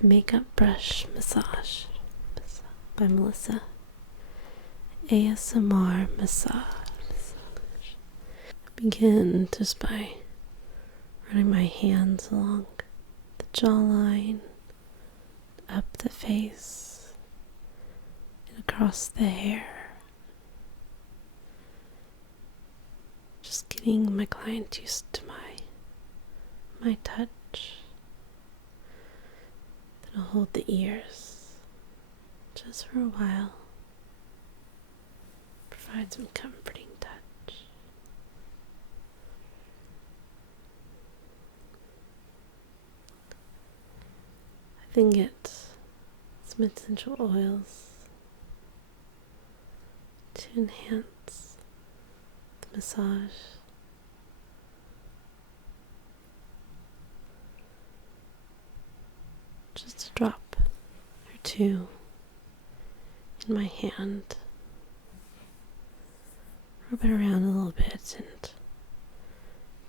Makeup Brush Massage by Melissa. ASMR massage. Begin just by running my hands along the jawline, up the face, and across the hair. Just getting my client used to my touch. Then I'll hold the ears just for a while. Provide some comforting touch. I then get some essential oils to enhance the massage. Just a drop or two in my hand. Rub it around a little bit and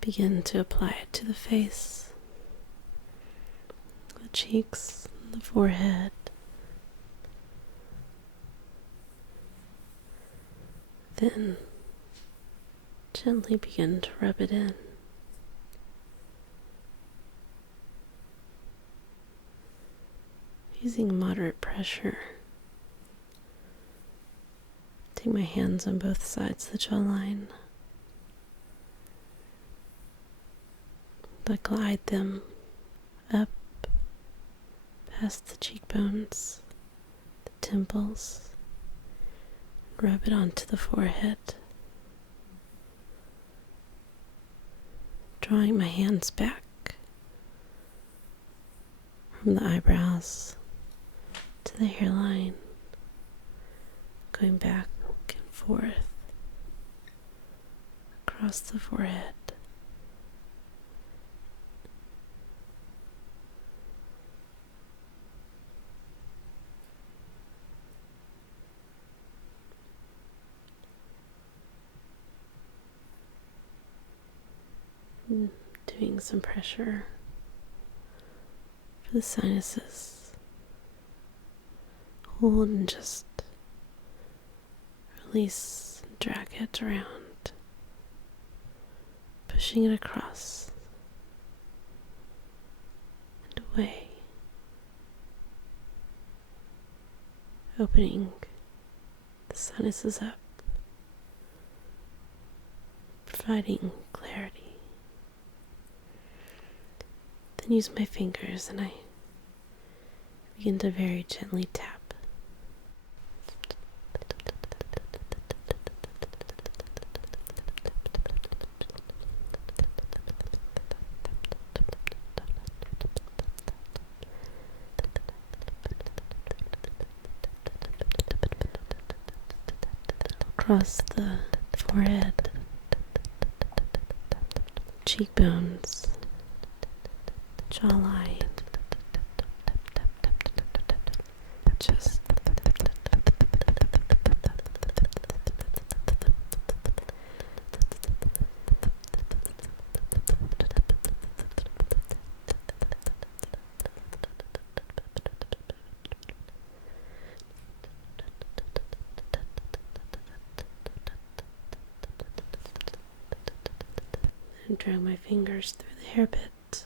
begin to apply it to the face, the cheeks, the forehead. Then gently begin to rub it in. Using moderate pressure. Take my hands on both sides of the jawline. I glide them up past the cheekbones, the temples, rub it onto the forehead. Drawing my hands back from the eyebrows to the hairline, going back and forth across the forehead. Doing some pressure for the sinuses. Hold and just release and drag it around, pushing it across and away, opening the sinuses up, providing clarity. Then use my fingers and I begin to very gently tap. Across the forehead, cheekbones, jawline, just and drag my fingers through the hair bit.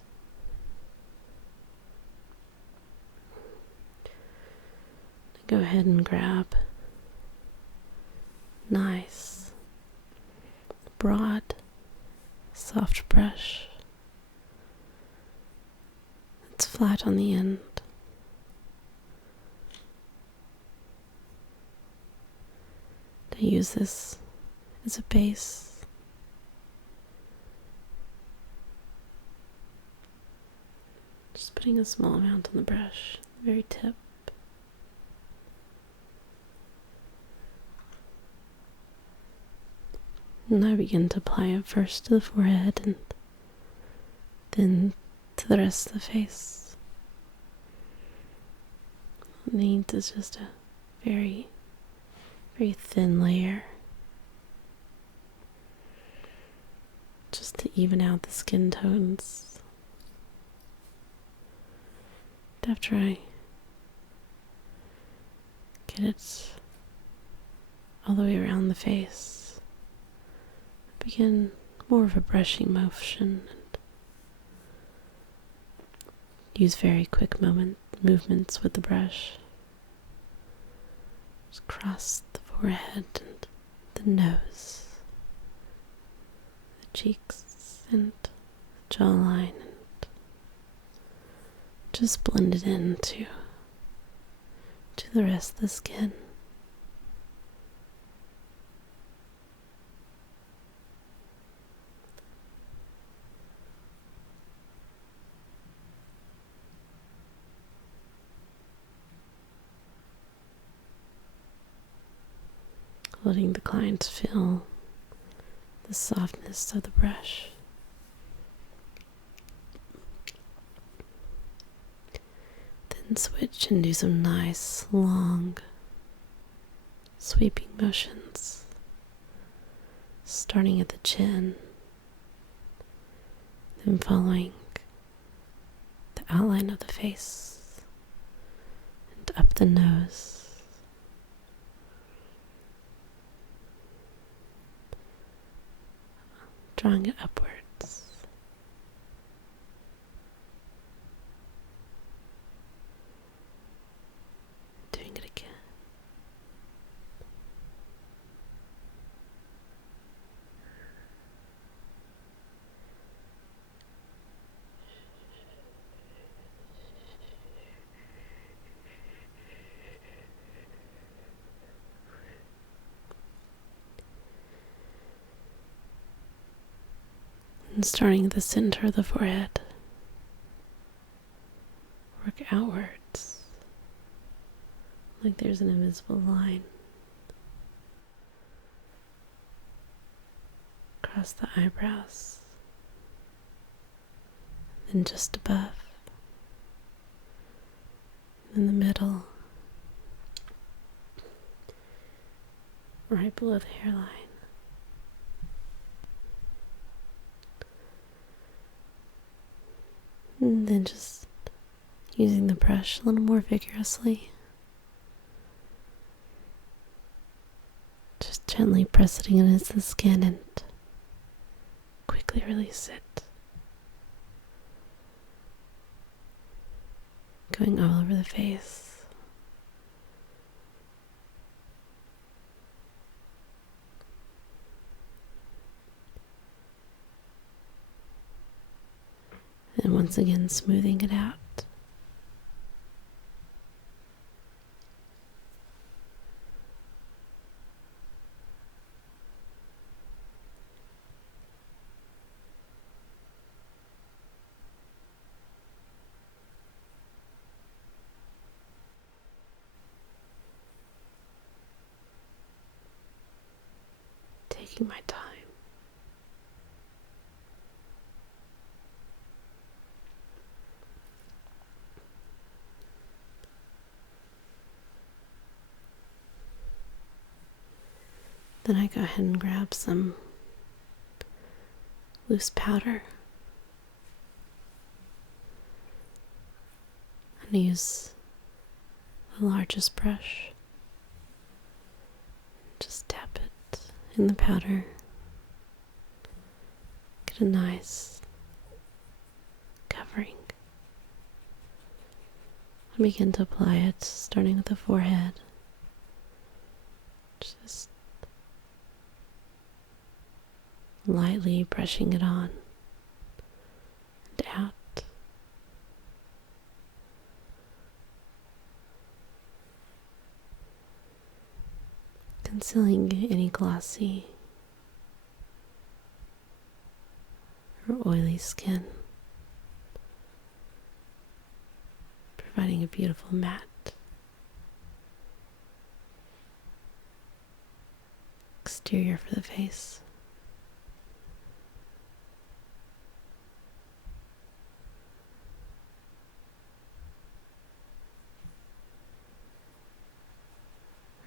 Go ahead and grab nice, broad, soft brush. It's flat on the end. I use this as a base. Just putting a small amount on the brush, the very tip. And I begin to apply it first to the forehead and then to the rest of the face. Underneath is just a very, very thin layer, just to even out the skin tones. after I get it all the way around the face, I begin more of a brushing motion and use very quick movements with the brush. Just across the forehead and the nose, the cheeks and the jawline, and just blend it into the rest of the skin. Letting the client feel the softness of the brush. Then switch and do some nice, long, sweeping motions, starting at the chin, then following the outline of the face and up the nose, drawing it upwards. Doing it again. And starting at the center of the forehead, work outwards like there's an invisible line across the eyebrows, then just above, in the middle, right below the hairline. And then just using the brush a little more vigorously. Just gently pressing it against the skin and quickly release it. Going all over the face. And once again, smoothing it out. Taking my time. Then I go ahead and grab some loose powder and use the largest brush. Just tap it in the powder. Get a nice covering. And begin to apply it, starting with the forehead. Just lightly brushing it on and out. Concealing any glossy or oily skin, providing a beautiful matte exterior for the face.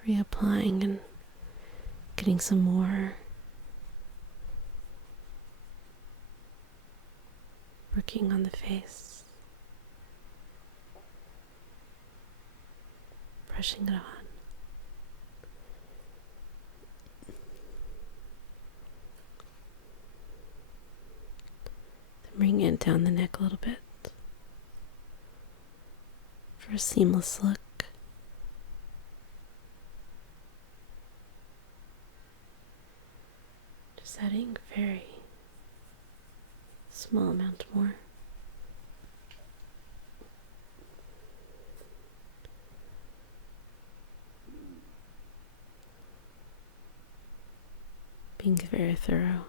Reapplying and getting some more, working on the face. brushing it on. Then bring it down the neck a little bit for a seamless look. Just adding a very small amount more. Being very thorough.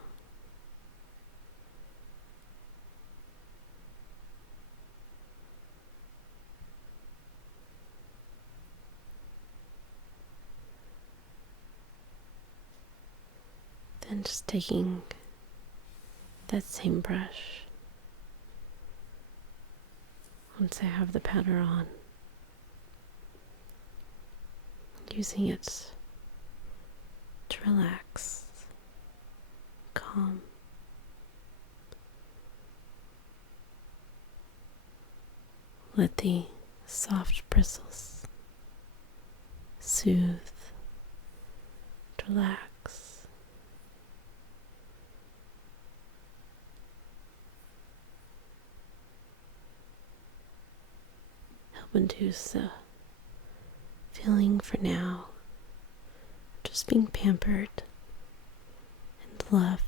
Then just taking that same brush, once I have the powder on, using it to relax, calm. Let the soft bristles soothe, relax. Help induce a feeling for now, just being pampered and loved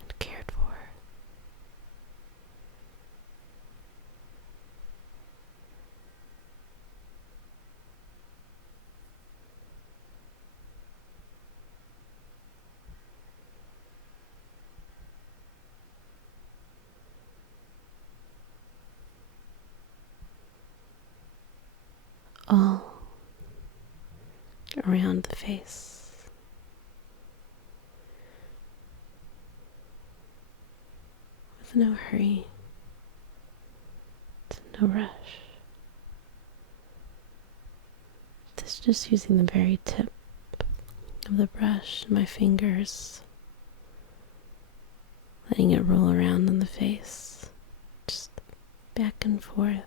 and cared for. All around the face, with no hurry, no rush. This just using the very tip of the brush, my fingers, letting it roll around on the face, just back and forth.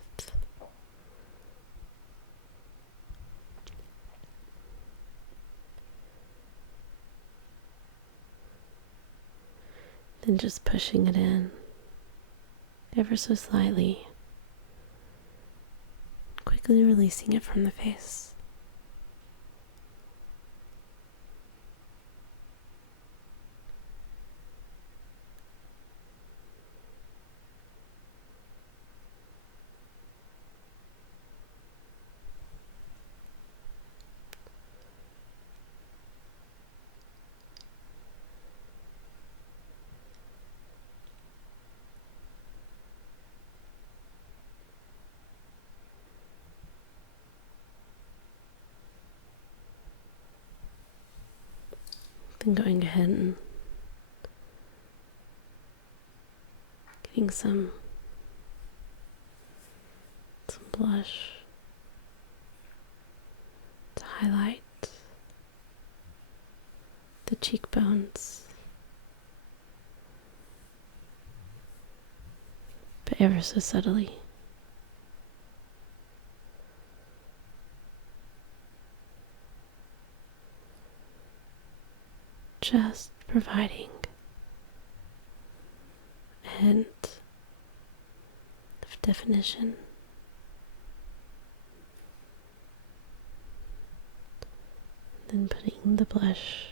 Then just pushing it in ever so slightly, quickly releasing it from the face. Then going ahead and getting some blush to highlight the cheekbones, but ever so subtly. Just providing a hint of definition. Then putting the blush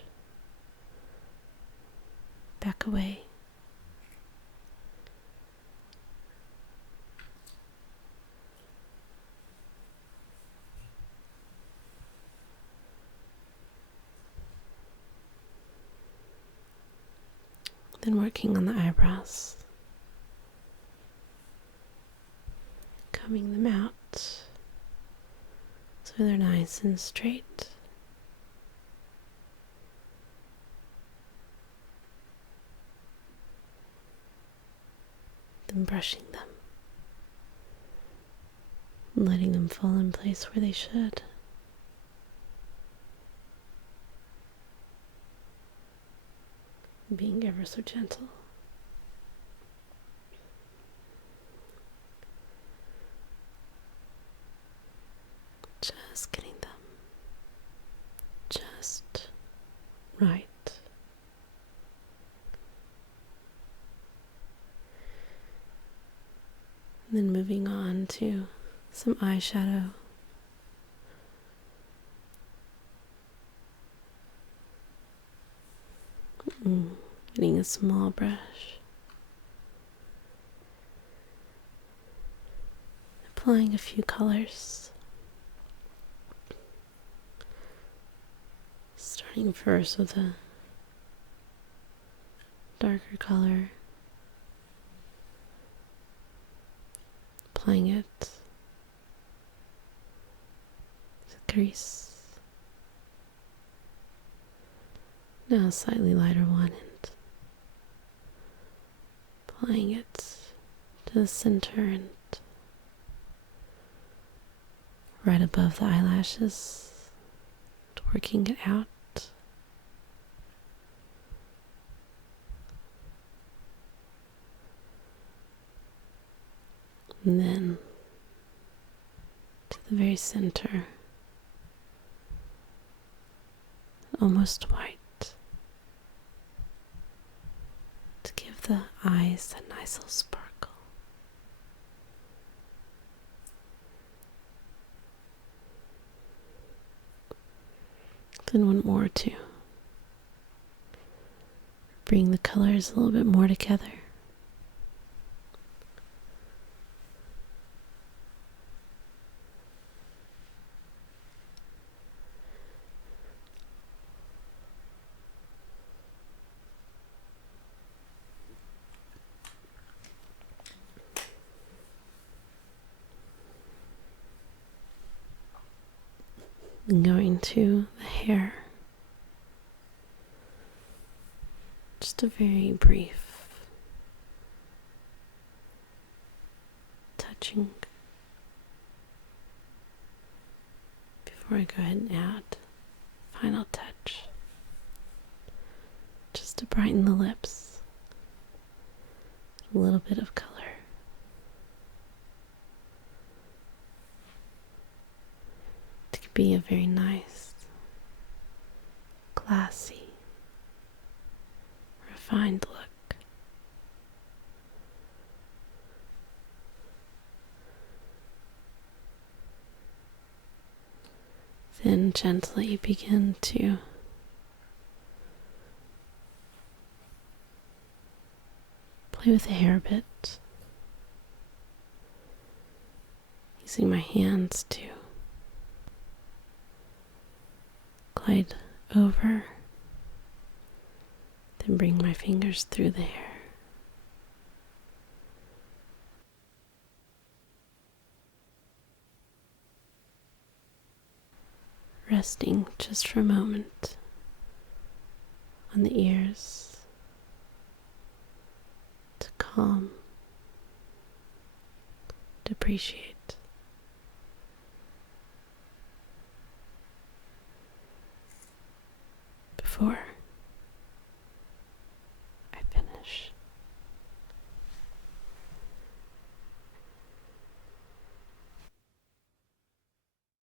back away. Then working on the eyebrows, combing them out so they're nice and straight. Then brushing them, and letting them fall in place where they should. Being ever so gentle. Just getting them just right. And then moving on to some eyeshadow. Getting a small brush. Applying a few colors. Starting first with a darker color. Applying it to the crease. Now a slightly lighter one and applying it to the center and right above the eyelashes, working it out. And then to the very center, almost white, to give the eyes a nice little sparkle. Then one more to bring the colors a little bit more together. And going to the hair. Just a very brief touching before I go ahead and add final touch. Just to brighten the lips. A little bit of color. It could be a very nice, classy, refined look. Then gently begin to play with the hair a bit, using my hands to glide over, then bring my fingers through the hair. Resting just for a moment on the ears to calm, to appreciate. Before